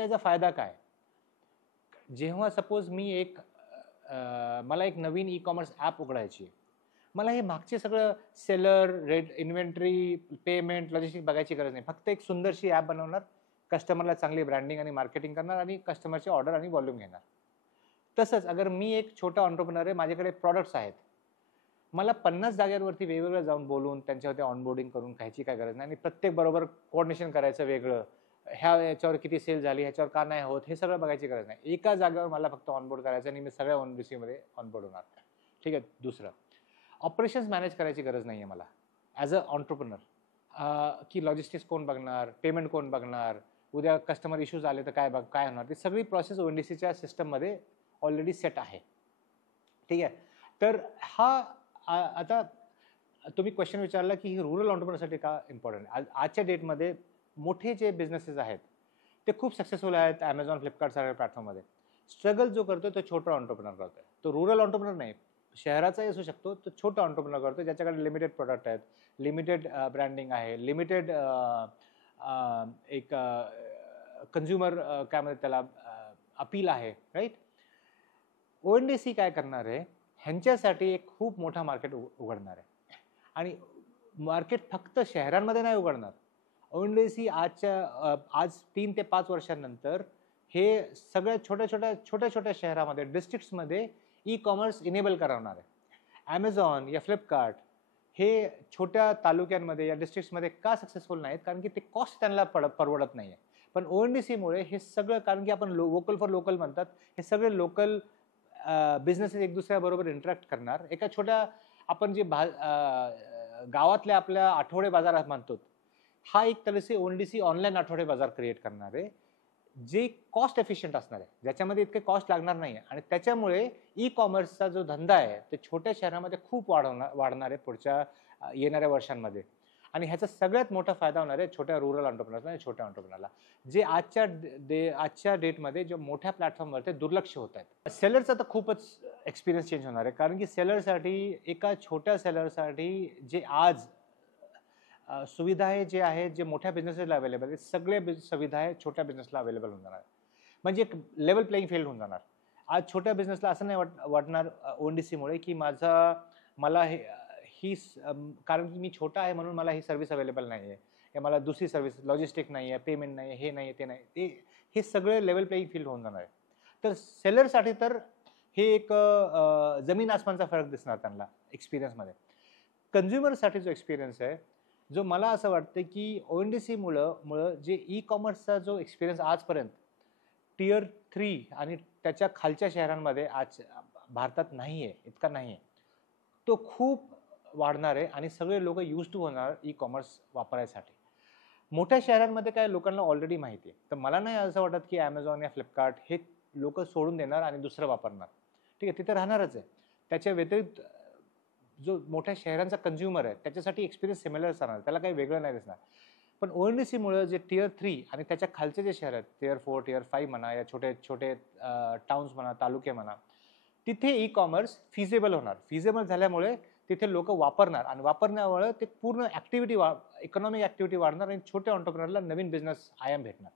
आता याचा फायदा काय? जेव्हा सपोज मी मला एक नवीन ई-कॉमर्स ॲप उघडायची आहे. मला हे मागचे सगळं seller, rate, inventory, payment, logistics बघायची गरज नाही. फक्त एक सुंदरशी ॲप बनवणार, कस्टमरला चांगली ब्रँडिंग आणि मार्केटिंग करणार आणि कस्टमरची ऑर्डर आणि व्हॉल्यूम घेणार. तसंच अगर मी एक छोटा एंटरप्रेन्योर आहे, माझ्याकडे प्रॉडक्ट्स आहेत. मला 50 जागेवरती वेगवेगळं जाऊन बोलून त्यांच्यावरती ऑनबोर्डिंग करून खायची काय गरज नाही आणि प्रत्येक बरोबर कोऑर्डिनेशन करायचं वेगळं. याच्यावर किती सेल झाली, ह्याच्यावर का नाही होत, हे सगळं बघायची गरज नाही. एका जागेवर मला फक्त ऑनबोर्ड करायचं आणि मी सगळ्या ONDCमध्ये ऑनबोर्ड होणार. ठीक आहे. दुसरं, ऑपरेशन्स मॅनेज करायची गरज नाही आहे मला ॲज अ एंटरप्रेन्योर. की लॉजिस्टिक्स कोण बघणार, पेमेंट कोण बघणार, उद्या कस्टमर इश्यूज आले तर काय होणार, ती सगळी प्रोसेस ONDCच्या सिस्टममध्ये ऑलरेडी सेट आहे. ठीक आहे. तर आता तुम्ही क्वेश्चन विचारला की ही रूरल एंटरप्रेन्योरसाठी का इम्पॉर्टंट आहे. आजच्या डेटमध्ये मोठे जे बिझनेसेस आहेत ते खूप सक्सेसफुल आहेत Amazon, फ्लिपकार्ट सारख्या प्लॅटफॉर्ममध्ये. स्ट्रगल जो करतो तो छोटा एंटरप्रेन्योर करतोय. तो रूरल एंटरप्रेन्योर नाही, शहराचाही असू शकतो, तो छोटा एंटरप्रेन्योर करतो ज्याच्याकडे लिमिटेड प्रोडक्ट आहेत, लिमिटेड ब्रँडिंग आहे, लिमिटेड एक कन्झ्युमर काय म्हणतात त्याला अपील आहे. राईट. ONDC काय करणार आहे, ह्यांच्यासाठी एक खूप मोठा मार्केट उघडणार आहे आणि मार्केट फक्त शहरांमध्ये नाही उघडणार. ONDC आज 3 ते 5 वर्षांनंतर हे सगळ्या छोट्या शहरामध्ये, डिस्ट्रिक्ट्समध्ये ई-कॉमर्स इनेबल करवणार आहे. Amazon या फ्लिपकार्ट हे छोट्या तालुक्यांमध्ये या डिस्ट्रिक्ट्समध्ये का सक्सेसफुल नाहीत, कारण की ते कॉस्ट त्यांना परवडत नाही आहे. पण ONDCमुळे हे सगळं, कारण की आपण वोकल फॉर लोकल म्हणतात, हे सगळे लोकल बिझनेसेस एक दुसऱ्याबरोबर इंटरॅक्ट करणार. एका छोट्या आपण जे गावातल्या आपल्या आठवडे बाजारात म्हणतो, हा एक तऱ्हेचे ONDC ऑनलाईन आठवडे बाजार क्रिएट करणार आहे, जे कॉस्ट एफिशियंट असणार आहे, ज्याच्यामध्ये इतके कॉस्ट लागणार नाही आहे. आणि त्याच्यामुळे ई-कॉमर्सचा जो धंदा आहे ते छोट्या शहरामध्ये खूप वाढणार आहे पुढच्या येणाऱ्या वर्षांमध्ये. आणि ह्याचा सगळ्यात मोठा फायदा होणार आहे छोट्या रूरल एंटरप्रेन्योर्सला आणि छोट्या एंटरप्रेन्योरला, जे आजच्या डेटमध्ये जो मोठ्या प्लॅटफॉर्मवर ते दुर्लक्ष होत आहेत. सेलरचा तर खूपच एक्सपिरियन्स चेंज होणार आहे, कारण की सेलरसाठी, एका छोट्या सेलरसाठी जे आज सुविधा आहे, जे आहेत, जे मोठ्या बिझनेसला अवेलेबल आहेत, सगळे सुविधा आहे छोट्या बिझनेसला अवेलेबल होऊन जाणार. म्हणजे एक लेवल प्लेइंग फील्ड होऊन जाणार. आज छोट्या बिझनेसला असं नाही वाटणार ONDCमुळे की मला कारण की मी छोटा आहे म्हणून मला ही सर्व्हिस अवेलेबल नाही आहे, या मला दुसरी सर्व्हिस, लॉजिस्टिक नाही आहे, पेमेंट नाही आहे, हे नाही, ते नाही, हे सगळे लेवल प्लेइंग फील्ड होऊन जाणार आहे. तर सेलरसाठी तर हे एक जमीन आसमानचा फरक दिसणार त्यांना एक्सपिरियन्समध्ये. कन्झ्युमरसाठी जो एक्सपिरियन्स आहे, जो मला असं वाटतं की ONDCमुळं जे ई-कॉमर्सचा जो एक्सपिरियन्स आजपर्यंत Tier 3 आणि त्याच्या खालच्या शहरांमध्ये आज भारतात नाही आहे, इतका नाही आहे, तो खूप वाढणार आहे आणि सगळे लोक यूज टू होणार ई-कॉमर्स वापरायसाठी. मोठ्या शहरांमध्ये काय लोकांना ऑलरेडी माहिती आहे. तर मला नाही असं वाटत की Amazon या फ्लिपकार्ट हे लोक सोडून देणार आणि दुसरं वापरणार. ठीक आहे, तिथे राहणारच आहे. त्याच्या व्यतिरिक्त जो मोठ्या शहरांचा कन्झ्युमर आहे त्याच्यासाठी एक्सपिरियन्स सिमिलर असणार, त्याला काही वेगळं नाही दिसणार. पण ONDCमुळे जे Tier 3 आणि त्याच्या खालचे जे शहर आहेत, Tier 4, Tier 5 म्हणा, या छोटे टाउन्स म्हणा, तालुके म्हणा, तिथे ई-कॉमर्स फिजिबल होणार. फिजिबल झाल्यामुळे तिथे लोक वापरणार आणि वापरण्यामुळे ते पूर्ण ॲक्टिव्हिटी इकॉनॉमिक ॲक्टिव्हिटी वाढणार आणि छोट्या एंटरप्रेन्योरला नवीन बिझनेस आयाम भेटणार.